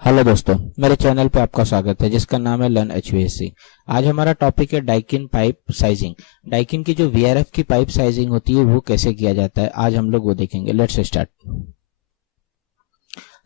Hello दोस्तों, मेरे channel पे आपका स्वागत है जिसका नाम है लर्न एचवीएसी। आज हमारा टॉपिक है डाइकिन पाइप साइजिंग। डाइकिन की जो वीआरएफ की पाइप साइजिंग होती है वो कैसे किया जाता है, आज हम लोग वो देखेंगे। Let's start.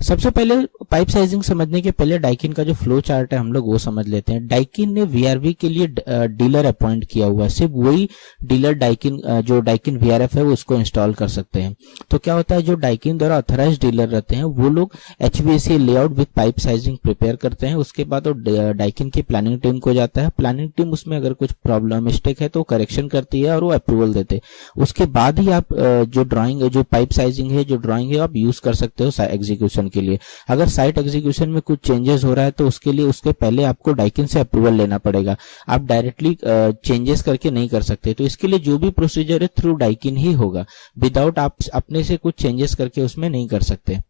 सबसे पहले पाइप साइजिंग समझने के पहले डाइकिन का जो फ्लो चार्ट है हम लोग वो समझ लेते हैं। डाइकिन ने वीआरवी के लिए डीलर अपॉइंट किया हुआ है, सिर्फ वही डीलर डाइकिन जो डाइकिन वीआरएफ है वो उसको इंस्टॉल कर सकते हैं। तो क्या होता है, जो डाइकिन द्वारा ऑथराइज डीलर रहते हैं वो लोग HVAC layout with pipe sizing prepare करते हैं। उसके बाद वो डाइकिन की प्लानिंग टीम को जाता है। प्लानिंग टीम उसमें अगर कुछ प्रॉब्लम मिस्टेक है तो करेक्शन करती है और वो अप्रूवल देते हैं। उसके बाद ही आप जो ड्राइंग जो पाइप साइजिंग है जो ड्राइंग है आप यूज कर सकते हो एग्जीक्यूशन के लिए। अगर साइट एग्जीक्यूशन में कुछ चेंजेस हो रहा है तो उसके लिए उसके पहले आपको डाइकिन से अप्रूवल लेना पड़ेगा। आप डायरेक्टली चेंजेस करके नहीं कर सकते। तो इसके लिए जो भी प्रोसीजर है थ्रू डाइकिन ही होगा, विदाउट आप अपने से कुछ चेंजेस करके उसमें नहीं कर सकते।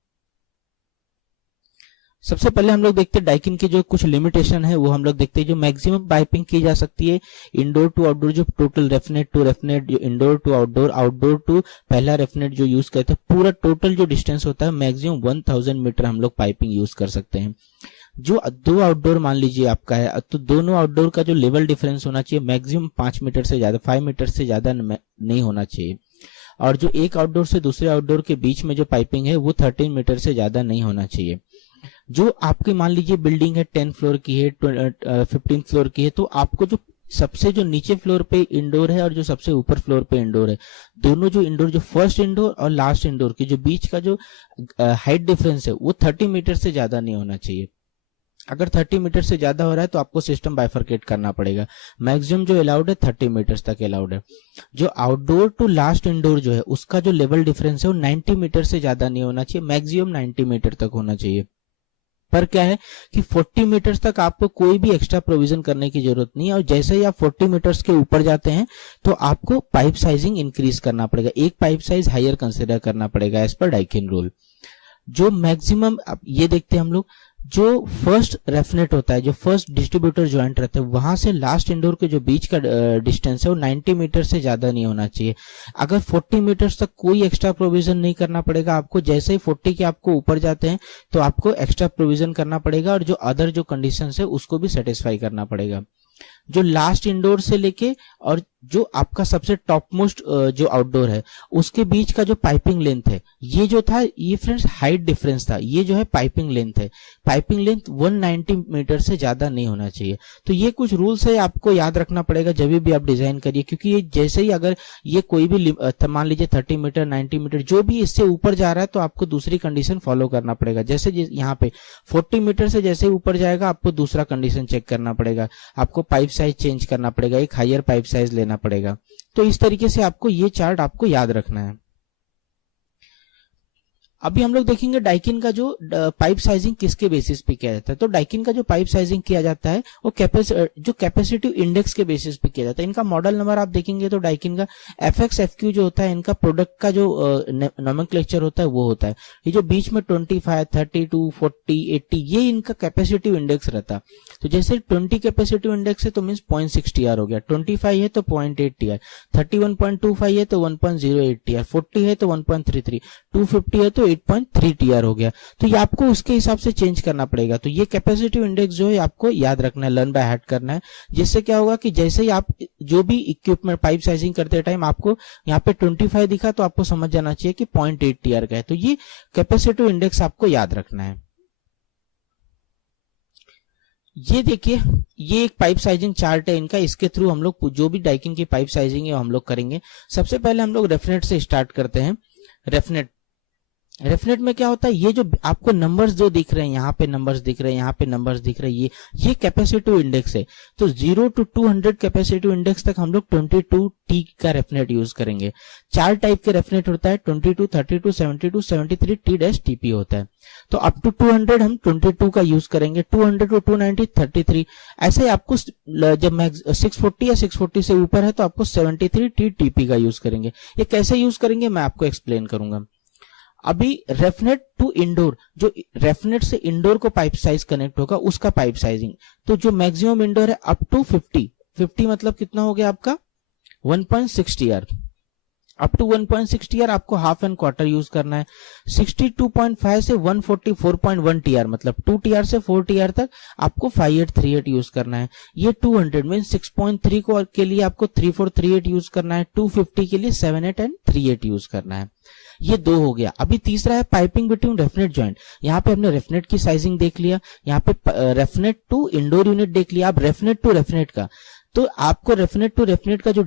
सबसे पहले हम लोग देखते हैं डाइकिन की जो कुछ लिमिटेशन है वो हम लोग देखते हैं। जो मैक्सिमम पाइपिंग की जा सकती है इंडोर टू आउटडोर, जो टोटल रेफनेट टू रेफनेट, जो indoor to outdoor, outdoor to पहला रेफनेट जो यूज करते हैं, पूरा टोटल जो डिस्टेंस होता है मैक्सिमम 1000 मीटर हम लोग पाइपिंग यूज कर सकते हैं। जो दो आउटडोर मान लीजिए आपका है तो दोनों आउटडोर का जो लेवल डिफरेंस होना चाहिए मैक्सिमम 5 मीटर से ज्यादा, 5 मीटर से ज्यादा नहीं होना चाहिए। और जो एक आउटडोर से दूसरे आउटडोर के बीच में जो पाइपिंग है वो 13 मीटर से ज्यादा नहीं होना चाहिए। जो आपकी मान लीजिए बिल्डिंग है 10 फ्लोर की है, 15 फ्लोर की है, तो आपको जो सबसे जो नीचे फ्लोर पे इंडोर है और जो सबसे ऊपर फ्लोर पे इंडोर है, दोनों जो इंडोर, जो फर्स्ट इंडोर और लास्ट इंडोर के जो बीच का जो हाइट डिफरेंस है वो 30 मीटर से ज्यादा नहीं होना चाहिए। अगर 30 मीटर से ज्यादा हो रहा है तो आपको सिस्टम बाइफरकेट करना पड़ेगा। मैक्सिमम जो अलाउड है 30 मीटर तक अलाउड है। जो आउटडोर टू लास्ट इंडोर जो है उसका जो लेवल डिफरेंस है वो 90 मीटर से ज्यादा नहीं होना चाहिए, मैक्सिमम 90 मीटर तक होना चाहिए। पर क्या है कि 40 मीटर्स तक आपको कोई भी एक्स्ट्रा प्रोविजन करने की जरूरत नहीं है। और जैसे ही आप 40 मीटर्स के ऊपर जाते हैं तो आपको पाइप साइजिंग इंक्रीज करना पड़ेगा, एक पाइप साइज हायर कंसिडर करना पड़ेगा एज पर डाइकिन रूल। जो मैक्सिमम ये देखते हैं हम लोग, जो फर्स्ट रेफनेट होता है, जो फर्स्ट डिस्ट्रीब्यूटर ज्वाइंट रहता है, वहां से लास्ट इंडोर के जो बीच का डिस्टेंस है वो 90 मीटर से ज्यादा नहीं होना चाहिए। अगर 40 मीटर्स तक कोई एक्स्ट्रा प्रोविजन नहीं करना पड़ेगा आपको। जैसे ही 40 के आपको ऊपर जाते हैं तो आपको एक्स्ट्रा प्रोविजन करना पड़ेगा और जो अदर जो कंडीशन है उसको भी सेटिस्फाई करना पड़ेगा। जो लास्ट इंडोर से लेके और जो आपका सबसे टॉप मोस्ट जो आउटडोर है उसके बीच का जो पाइपिंग लेंथ है, ये जो था ये फ्रेंड्स हाइट डिफरेंस था, ये जो है पाइपिंग लेंथ है। पाइपिंग लेंथ 190 मीटर से ज्यादा नहीं होना चाहिए। तो ये कुछ रूल्स है, आपको याद रखना पड़ेगा जब भी आप डिजाइन करिए, क्योंकि ये जैसे ही अगर ये कोई भी मान लीजिए 30 मीटर 90 मीटर जो भी इससे ऊपर जा रहा है तो आपको दूसरी कंडीशन फॉलो करना पड़ेगा। जैसे यहाँ पे 40 मीटर से जैसे ऊपर जाएगा आपको दूसरा कंडीशन चेक करना पड़ेगा, आपको पाइप साइज चेंज करना पड़ेगा, एक हायर पाइप साइज लेना पड़ेगा। तो इस तरीके से आपको ये चार्ट आपको याद रखना है। अभी हम लोग देखेंगे डाइकिन का जो पाइप साइजिंग किसके बेसिस पे किया जाता है। तो डाइकिन का जो पाइप साइजिंग किया जाता है वो जो कैपेसिटिव इंडेक्स के बेसिस पे किया जाता है। इनका मॉडल नंबर आप देखेंगे तो डाइकिन का FX/FQ जो होता है, इनका प्रोडक्ट का जो नोमेनक्लेचर होता है वो होता है। ये जो बीच में 25, 32, 40, 80 ये इनका कैपेसिटिव इंडेक्स रहता है। तो जैसे 20 कैपेसिटिव इंडेक्स है तो मीन्स 0.6 TR हो गया, 25 है तो 0.8 TR, 31.25 है तो 1.08 TR, 40 है तो 1.33, 250 है तो 8.3 TR हो गया। तो ये आपको उसके हिसाब से चेंज करना पड़ेगा। तो ये कैपेसिटिव इंडेक्स जो है आपको याद रखना है, लर्न बाय हार्ट करना है। जिससे क्या होगा कि जैसे ही आप जो भी इक्विपमेंट पाइप साइजिंग करते टाइम आपको यहाँ पे 25 दिखा तो आपको समझ जाना चाहिए कि 0.8 TR का है। तो ये कैपेसिटिव इंडेक्स आपको याद रखना है। ये देखिए, ये एक पाइप साइजिंग चार्ट है इनका, इसके थ्रू हम लोग जो भी डाइकिन की पाइप साइजिंग है हम लोग करेंगे। सबसे पहले हम लोग रेफनेट से स्टार्ट करते हैं। रेफनेट में क्या होता है, ये जो आपको नंबर्स जो दिख रहे हैं, यहाँ पे नंबर्स दिख रहे हैं, यहाँ पे नंबर्स दिख रहे हैं, ये कैपेसिटिव इंडेक्स है। तो 0 to 200 कैपेसिटिव इंडेक्स तक हम लोग 22T का रेफनेट यूज करेंगे। 4 टाइप के रेफनेट होता है, 22, 32, 72, 73 T-TP होता है। तो अप टू 200 हम 22 का यूज करेंगे, 200 to 290 33। ऐसे आपको जब 640 या 640 से ऊपर है तो आपको 73 T-TP का यूज करेंगे। ये कैसे यूज करेंगे मैं आपको एक्सप्लेन करूंगा। अभी रेफनेट टू इंडोर, जो रेफनेट से इंडोर को पाइप साइज कनेक्ट होगा उसका पाइप साइजिंग, तो जो मैक्सिमम इंडोर है अप टू 50 मतलब कितना हो गया आपका 1.6 TR। अप टू 1.6 टीआर आपको हाफ एंड क्वार्टर यूज करना है। 62.5 से 144.1 टीआर मतलब 2 टीआर से 4 टीआर तक आपको 5838 यूज करना है। ये 200 मीन 6.3 को के लिए आपको 3438 यूज करना है। 250 के लिए 78 एंड 38 यूज करना है। ये दो हो गया। अभी तीसरा है पाइपिंग बिटवीन रेफनेट जॉइंट। यहाँ पे हमने रेफनेट की साइजिंग देख लिया, यहाँ पे रेफनेट टू इंडोर यूनिट देख लिया। अब रेफनेट टू रेफनेट का, तो आपको रेफनेट टू रेफनेट का जो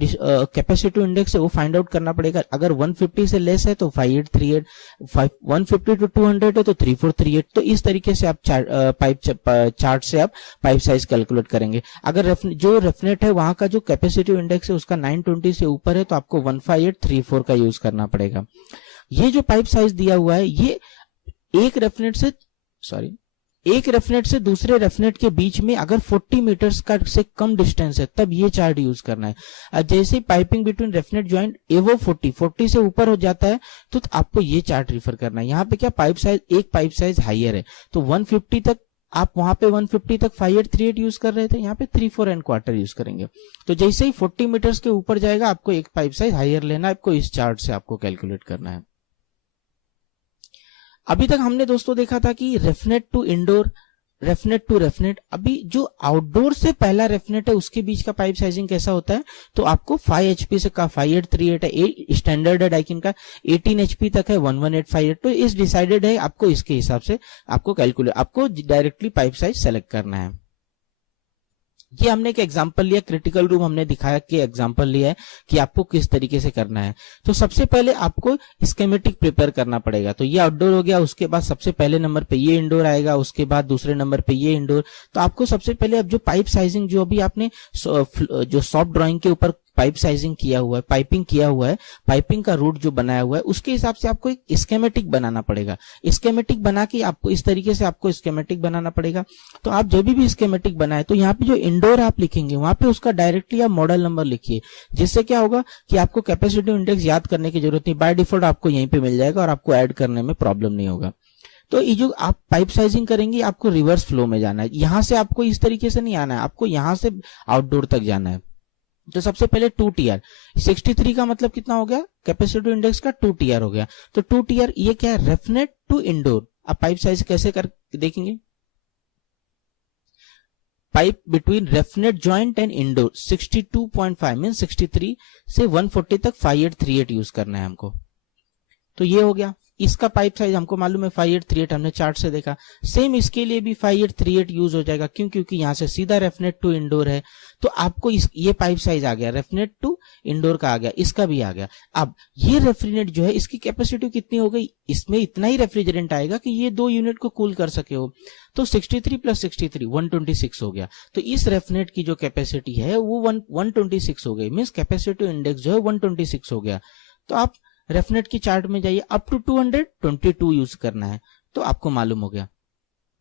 कैपेसिटी इंडेक्स है वो फाइंड आउट करना पड़ेगा। अगर 150 से लेस है तो 5838, 150 टू 200 है तो 3438। तो इस तरीके से आप चार्ट से आप पाइप साइज कैलकुलेट करेंगे। अगर जो रेफनेट है वहां का जो कैपेसिटी इंडेक्स है उसका 920 से ऊपर है तो आपको 15834 का यूज करना पड़ेगा। ये जो पाइप साइज दिया हुआ है ये एक रेफनेट से दूसरे रेफनेट के बीच में अगर 40 मीटर्स का से कम डिस्टेंस है तब ये चार्ट यूज करना है। जैसे पाइपिंग बिटवीन रेफनेट जॉइंट एवो 40 से ऊपर हो जाता है तो आपको ये चार्ट रिफर करना है। यहाँ पे क्या एक पाइप साइज हाइयर है तो 150 तक आप वहां पे 150 तक 5838 यूज कर रहे थे, यहाँ पे 34 एंड क्वार्टर यूज करेंगे। तो जैसे ही 40 मीटर्स के ऊपर जाएगा आपको एक पाइप साइज हाइयर लेना है। आपको इस चार्ट से आपको कैलकुलेट करना है। अभी तक हमने दोस्तों देखा था कि रेफनेट टू इंडोर, रेफनेट टू रेफनेट। अभी जो आउटडोर से पहला रेफनेट है उसके बीच का पाइप साइजिंग कैसा होता है, तो आपको 5 HP से का 5838 है, स्टैंडर्ड है डाइकिन का। 18 HP तक है 11858। तो इस डिसाइडेड है, आपको इसके हिसाब से आपको डायरेक्टली पाइप साइज सेलेक्ट करना है। ये हमने एक एग्जांपल लिया, क्रिटिकल रूम हमने दिखाया कि एग्जांपल लिया है कि आपको किस तरीके से करना है। तो सबसे पहले आपको स्कीमेटिक प्रिपेयर करना पड़ेगा। तो ये आउटडोर हो गया, उसके बाद सबसे पहले नंबर पे ये इंडोर आएगा, उसके बाद दूसरे नंबर पे ये इंडोर। तो आपको सबसे पहले अब जो पाइप साइजिंग जो अभी आपने जो सॉफ्ट ड्राइंग के ऊपर पाइप साइजिंग किया हुआ है, पाइपिंग किया हुआ है, पाइपिंग का रूट जो बनाया हुआ है उसके हिसाब से आपको एक स्कीमेटिक बनाना पड़ेगा। स्कीमेटिक बना के आपको इस तरीके से आपको स्कीमेटिक बनाना पड़ेगा। तो आप जब भी स्कीमेटिक बनाए तो यहाँ पे जो इंडोर आप लिखेंगे वहां पे उसका डायरेक्टली आप मॉडल नंबर लिखिए, जिससे क्या होगा कि आपको कैपेसिटी इंडेक्स याद करने की जरूरत नहीं, बाय डिफॉल्ट आपको यहीं पे मिल जाएगा और आपको ऐड करने में प्रॉब्लम नहीं होगा। तो ये जो आप पाइप साइजिंग करेंगे आपको रिवर्स फ्लो में जाना है। यहां से आपको इस तरीके से नहीं आना है, आपको यहां से आउटडोर तक जाना है। तो सबसे पहले 2 टीआर, 63 का मतलब कितना हो गया, कैपेसिटी इंडेक्स का 2 टीआर हो गया। तो 2 टीआर ये क्या है, रेफनेट टू इंडोर। आप पाइप साइज कैसे कर देखेंगे, pipe between refnet joint and indoor 62.5 mean 63 से 140 तक 5838 यूज करना है हमको। तो ये हो गया। इसका पाइप साइज हमको मालूम है 5838, हमने चार्ट से देखा। सेम इसके लिए भी 5838 यूज हो जाएगा, क्यों, क्योंकि यहां से सीधा रेफनेट टू इंडोर है। तो आपको ये पाइप साइज आ गया, रेफनेट टू इंडोर का आ गया, इसका भी आ गया। अब ये रेफ्रिजरेंट जो है इसकी कैपेसिटी कितनी हो गई, इसमें इतना ही रेफ्रिजरेंट आएगा कि ये 2 यूनिट को कूल कर सके हो। तो 63 प्लस 63 126 हो गया। तो इस रेफनेट की जो कैपेसिटी है वो 126 हो गई, मीन्स कैपेसिटी इंडेक्स जो है 126 हो गया। तो आप रेफनेट की चार्ट में जाइए, अप टू 222 यूज करना है, तो आपको मालूम हो गया।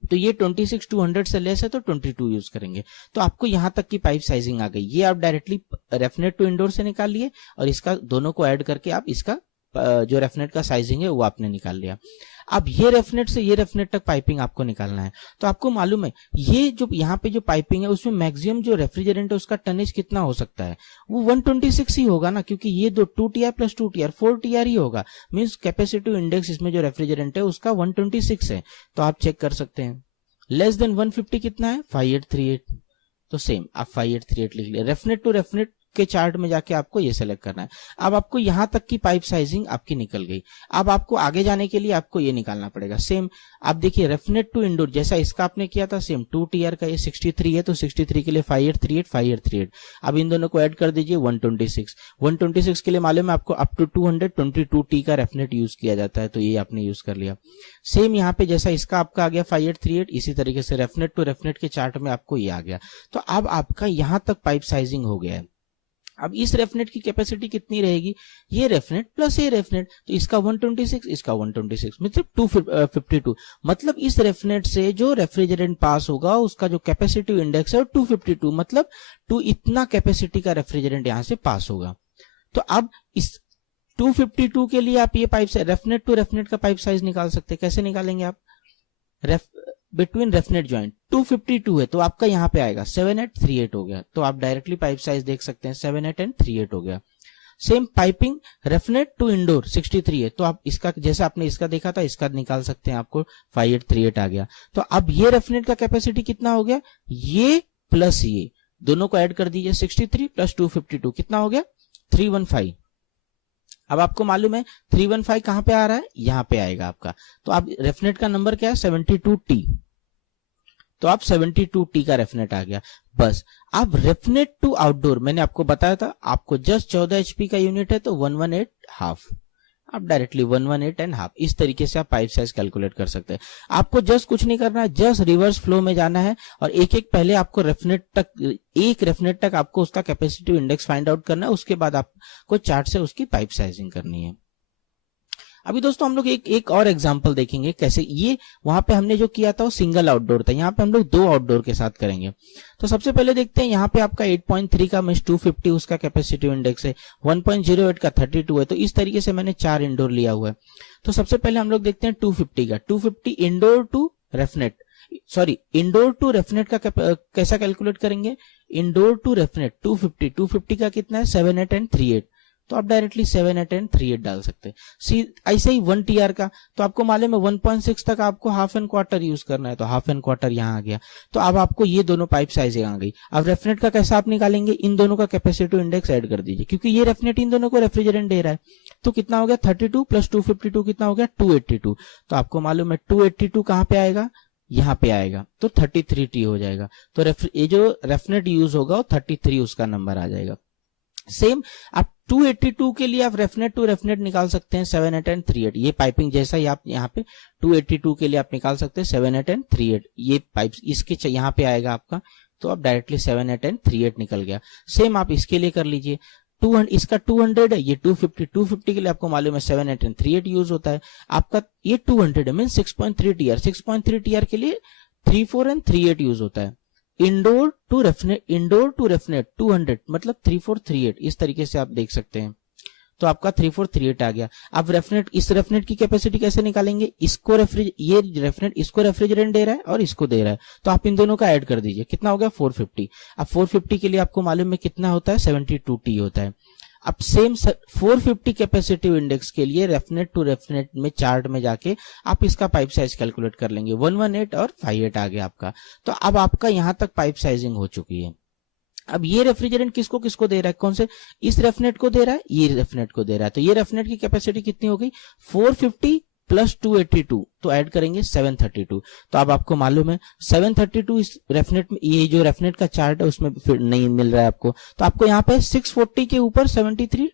तो ये 26 200 से लेस है तो 22 यूज करेंगे। तो आपको यहां तक की पाइप साइजिंग आ गई। ये आप डायरेक्टली रेफनेट टू इंडोर से निकाल लिए और इसका दोनों को ऐड करके आप इसका जो रेफनेट का साइजिंग है वो आपने निकाल लिया। अब ये रेफनेट से ये रेफनेट तक पाइपिंग आपको निकालना है। तो आपको मालूम है ये जो यहाँ पे जो पाइपिंग है उसमें मैक्सिमम जो रेफ्रिजरेंट है उसका टनेज कितना हो सकता है, वो 126 ही होगा ना, क्योंकि ये 2 टीआर प्लस 2 टीआर 4 टीआर ही होगा। मीन्स कैपेसिटी इंडेक्स इसमें जो रेफ्रिजरेंट है उसका 126 है। तो आप चेक कर सकते हैं। लेस देन 150 कितना है, 5838। तो सेम आप 5838 लिख लिया। रेफनेट टू रेफनेट के चार्ट में जाके आपको ये सेलेक्ट करना है। अब आपको यहां तक की पाइप साइजिंग आपकी निकल गई। अब आपको आगे जाने के लिए आपको ये निकालना पड़ेगा। सेम आप देखिए रेफनेट टू इंडोर जैसा इसका आपने किया था, सेम 2 टीआर का ये 63 है तो 63 के लिए 5838। अब इन दोनों को ऐड कर दीजिए 126 के लिए मालूम है आपको अप टू 222 टी का रेफनेट यूज किया जाता है, तो ये आपने यूज कर लिया। सेम यहाँ पे जैसा इसका आपका आ गया 5838, इसी तरीके से रेफनेट टू रेफनेट के चार्ट में आपको ये आ गया। तो अब आपका यहां तक पाइप साइजिंग हो गया है। अब इस रेफनेट की कैपेसिटी कितनी रहेगी, ये रेफनेट प्लस ये रेफनेट, तो इसका 126 इसका 126 मतलब 252। मतलब इस रेफनेट से जो रेफ्रिजरेंट पास होगा उसका जो कैपेसिटी इंडेक्स है 252, मतलब 2 इतना कैपेसिटी का रेफ्रिजरेंट यहां से पास होगा। तो अब इस 252 के लिए आप ये पाइप से रेफनेट टू रेफनेट का पाइप साइज निकाल सकते हैं। कैसे निकालेंगे आप, बिटवीन रेफनेट जॉइंट 252 है तो आपका यहाँ पे आएगा 7838 हो गया। तो आप डायरेक्टली पाइप साइज देख सकते हैं 78 एंड 38 हो गया। सेम पाइपिंग रेफनेट टू इंडोर 63 है, तो आप इसका जैसे आपने इसका देखा था इसका निकाल सकते हैं, आपको 5838 आ गया। तो अब ये रेफनेट का कैपेसिटी कितना हो गया, ये प्लस ये दोनों को ऐड कर दीजिए, 63 प्लस 252 कितना हो गया 315। अब आपको मालूम है 315 कहां पे आ रहा है, यहां पे आएगा आपका। तो अब रेफनेट का नंबर क्या है 72T, तो आप 72T का रेफनेट आ गया। बस अब रेफनेट टू आउटडोर मैंने आपको बताया था, आपको जस्ट 14 HP का यूनिट है तो 118 हाफ, आप डायरेक्टली 118 एंड हाफ इस तरीके से आप पाइप साइज कैलकुलेट कर सकते हैं। आपको जस्ट कुछ नहीं करना है, जस्ट रिवर्स फ्लो में जाना है और एक एक पहले आपको एक रेफनेट तक आपको उसका कैपेसिटिव इंडेक्स फाइंड आउट करना है, उसके बाद आपको चार्ट से उसकी पाइप साइजिंग करनी है। अभी दोस्तों हम लोग एक और एग्जांपल देखेंगे कैसे, ये वहां पे हमने जो किया था वो सिंगल आउटडोर था, यहाँ पे हम लोग 2 आउटडोर के साथ करेंगे। तो सबसे पहले देखते हैं यहाँ पे आपका 8.3 का मींस 250 उसका कैपेसिटिव इंडेक्स है, 1.08 का 32 है, तो इस तरीके से मैंने 4 इंडोर लिया हुआ है। तो सबसे पहले हम लोग देखते हैं 250 का, 250 indoor to refnet, sorry indoor to refnet का कैसा कैलकुलेट करेंगे, इंडोर टू रेफनेट 250 का कितना है 78 एंड 38, तो आप डायरेक्टली 78 एंड 38 डाल सकते हैं। ऐसे ही 1 TR का, तो आपको मालूम है 1.6 तक आपको हाफ एंड क्वार्टर यूज करना है, तो हाफ एंड क्वार्टर यहाँ आ गया। तो अब आपको ये दोनों पाइप साइज आ गई। अब रेफनेट का कैसा आप निकालेंगे, इन दोनों का कैपेसिटिव इंडेक्स ऐड कर दीजिए, क्योंकि ये रेफनेट इन दोनों को रेफ्रिजरेंट दे रहा है। तो कितना हो गया 32 प्लस 252 कितना हो गया 282। तो आपको मालूम है 282 कहाँ पे आएगा, यहाँ पे आएगा, तो 33T हो जाएगा। तो ये जो रेफनेट यूज होगा वो 33 उसका नंबर आ जाएगा। सेम आप 282 के लिए आप रेफनेट टू रेफनेट निकाल सकते हैं 78 एंड 38, ये पाइपिंग जैसा ही आप यहाँ पे 282 के लिए आप निकाल सकते हैं 78 एंड 38, ये पाइप इसके यहाँ पे आएगा आपका, तो आप डायरेक्टली 78 एंड 38 निकल गया। सेम आप इसके लिए कर लीजिए, 200 इसका 200 है, ये 250 के लिए आपको मालूम है 78 एंड 38 यूज होता है। आपका ये 200 है मीन 6.3 TR, 6.3 TR के लिए 34 एंड 38 यूज होता है। इंडोर टू रेफनेट 200 मतलब 3438, इस तरीके से आप देख सकते हैं। तो आपका 3438 आ गया। अब रेफनेट, इस रेफनेट की कैपेसिटी कैसे निकालेंगे, इसको ये रेफनेट इसको रेफ्रिजरेंट दे रहा है और इसको दे रहा है, तो आप इन दोनों का ऐड कर दीजिए, कितना हो गया 450। अब 450 के लिए आपको मालूम है कितना होता है 72T होता है। अब सेम 450 कैपेसिटिव इंडेक्स के लिए रेफनेट टू रेफनेट में चार्ट में जाके आप इसका पाइप साइज कैलकुलेट कर लेंगे, 118 और 58 आ गया आपका। तो अब आपका यहां तक पाइप साइजिंग हो चुकी है। अब ये रेफ्रिजरेंट किसको किसको दे रहा है, कौन से, इस रेफनेट को दे रहा है, ये रेफनेट को दे रहा है। तो ये रेफनेट की कैपेसिटी कितनी हो गई 450 प्लस 282, तो ऐड करेंगे 732। तो अब आपको मालूम है 732 इस रेफनेट में, ये जो रेफनेट का चार्ट है उसमें फिर नहीं मिल रहा है आपको, तो आपको यहाँ पे 640 के ऊपर 73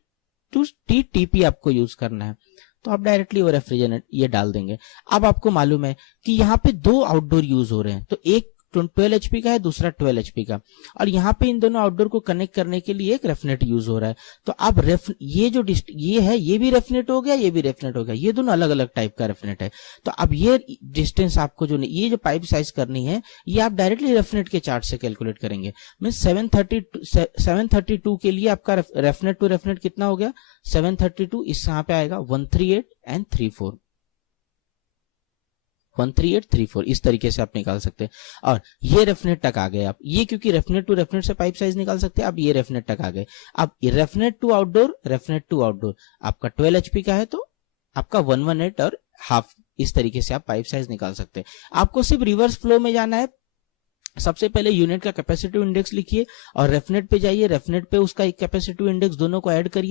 TP आपको यूज करना है, तो आप डायरेक्टली वो रेफ्रिजरेंट ये डाल देंगे। अब आपको मालूम है कि यहाँ पे 2 आउटडोर यूज हो रहे हैं, तो एक 12 HP का है, दूसरा 12 HP का, और यहाँ पे इन दोनों आउटडोर को कनेक्ट करने के लिए एक रेफनेट यूज हो रहा है। तो अब ये जो ये है ये भी रेफनेट हो गया, ये भी रेफनेट हो गया, ये दोनों अलग अलग टाइप का रेफनेट है। तो अब ये डिस्टेंस आपको जो ये जो पाइप साइज करनी है ये आप डायरेक्टली रेफनेट के चार्ट से कैलकुलेट करेंगे। मीन 732 के लिए आपका रेफनेट टू रेफनेट कितना हो गया 732, इस यहाँ पे आएगा 138 एंड 34, 13834, इस तरीके से आप निकाल सकते हैं। और ये रेफनेट तक आ गए आप, ये क्योंकि रेफनेट टू रेफनेट से पाइप साइज निकाल सकते हैं, अब ये रेफनेट तक आ गए। अब रेफनेट टू आउटडोर आपका 12 HP का है, तो आपका 118 और हाफ, इस तरीके से आप पाइप साइज निकाल सकते हैं। आपको सिर्फ रिवर्स फ्लो में जाना है। सबसे पहले यूनिट का कैपेसिटिव इंडेक्स लिखिए और रेफनेट पे जाइए, रेफनेट पे उसका एक कैपेसिटिव इंडेक्स दोनों को ऐड करिए।